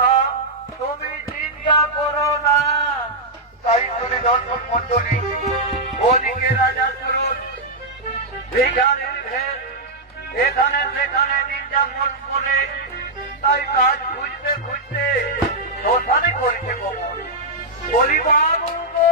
দাদা তুমি চিন্তা করো না। তাই তুমি দর্শক মন্ডলী, ওদিকে রাজা সুরুৎ ভিখারির ভেদ এখানে সেখানে দিন যাপন করে, তাই কাজ খুঁজতে খুঁজতে শ্মশানে করেছে কবর। বলি বাবু গো,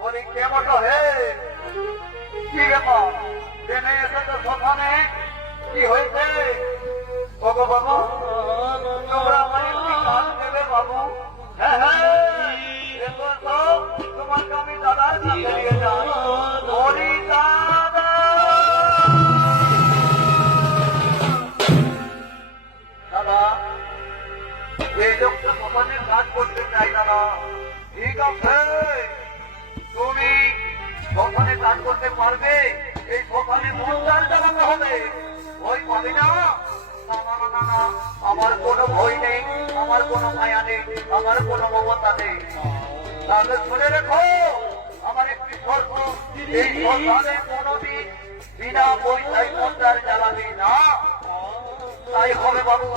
বলি কেমন হে কি ব্যাপার? ট্রেনে এসে তো শ্মশানে কি হয়েছে? বাবু বাবু তোমরা আমার একটি কাজ দেবে বাবু। হ্যাঁ হ্যাঁ এসো তো, তোমাকে আমি দাদার কাছে নিয়ে যাই। বলি দাদা, দাদা এই লোকটা শ্মশানে কাজ করতে চাই দাদা। ঠিক আছে, তুমি শ্মশানে কাজ করতে পারবে, এই শ্মশানে মন্দার চালাতে হবে। ভয় পাবে না? আমার কোনো ভয় নেই, আমার কোনো মায়া নেই, আমার কোনো মমতা নেই। তাহলে শুনে রেখো আমার একটি শর্ত, এই শ্মশানে কোনোদিন বিনা পয়সায় মন্দার জ্বালাবি না। তাই হবে বাবু,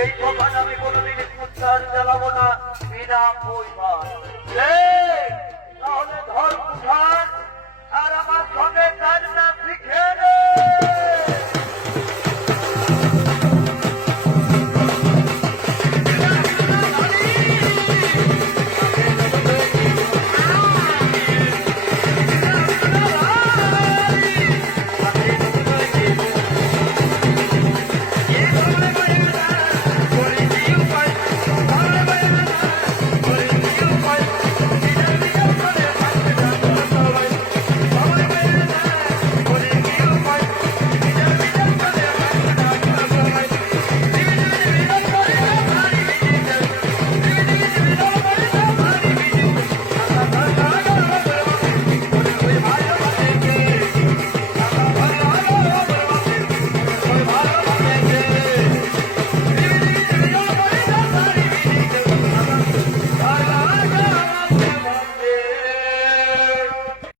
এই শ্মশানে আমি কোনোদিন মন্দার জ্বালাবো না বিনা পয়সা।